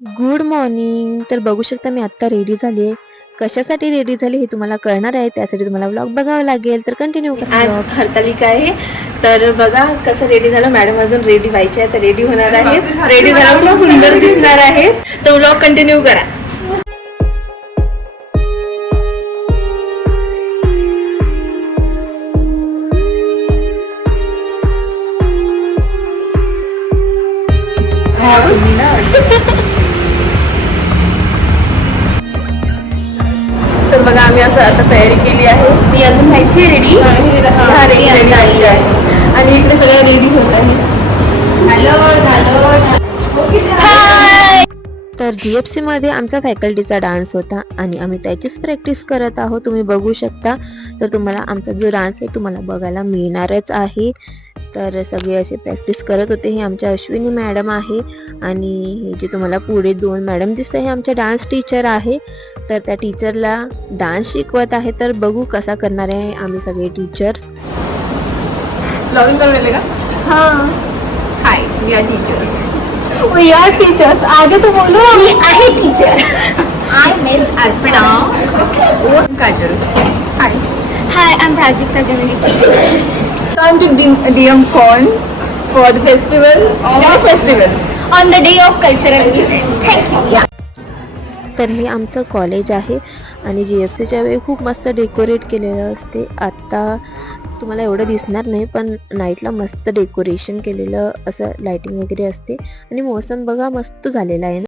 Good morning. तर बघू शकता मी आत्ता रेडी झाली आहे. कशासाठी रेडी झाली हे तुम्हाला कळणार आहे, त्यासाठी तुम्हाला व्लॉग बघावा लागेल. तर कंटिन्यू करा. आज हरतालिका आहे, तर बघा कसं रेडी झालं. मॅडम अजून रेडी व्हायची आहे, तर रेडी होणार आहे. रेडी झाल्यावर खूप सुंदर दिसणार आहे, तर व्लॉग कंटिन्यू करा. तर बघा आम्ही असं आता तयारी केली आहे. मी अजून व्हायची आहे रेडी. रेडी व्हायची आहे आणि इकडे सगळ्या रेडी होत आहे. तर GFC मध्ये आमचा फॅकल्टीचा डान्स होता आणि आम्ही त्याचीच प्रॅक्टिस करत आहोत. तुम्ही बघू शकता. तर तुम्हाला आमचा जो डान्स आहे तुम्हाला बघायला मिळणारच आहे. तर सगळे असे प्रॅक्टिस करत होते. हे आमच्या अश्विनी मॅडम आहे आणि हे जे तुम्हाला पुढे 2 मॅडम दिसते हे आमच्या डान्स टीचर आहे. तर त्या टीचरला डान्स शिकवत आहे. तर बघू कसा करणार आहे आम्ही सगळे टीचर्स. लॉगिन करून येते का? हाँ, hi, we are teachers. We are teachers. आगे तो बोलो. मी आहे teacher. I Miss Arpana. Kajal. Hi, I am Prajakta Jameli. Come to DM Con for the festival. Dance festival. On the day of cultural event. Thank you. Yeah. तर हे आमचं college आहे आणि GFCच्या वेळी खूप मस्त डेकोरेट केलेलं असते. आत्ता तुम्हाला एवढं दिसणार नाही, पण नाईटला मस्त डेकोरेशन केलेलं असं लाईटिंग वगैरे असते आणि मोसम बघा मस्त झालेला आहे ना.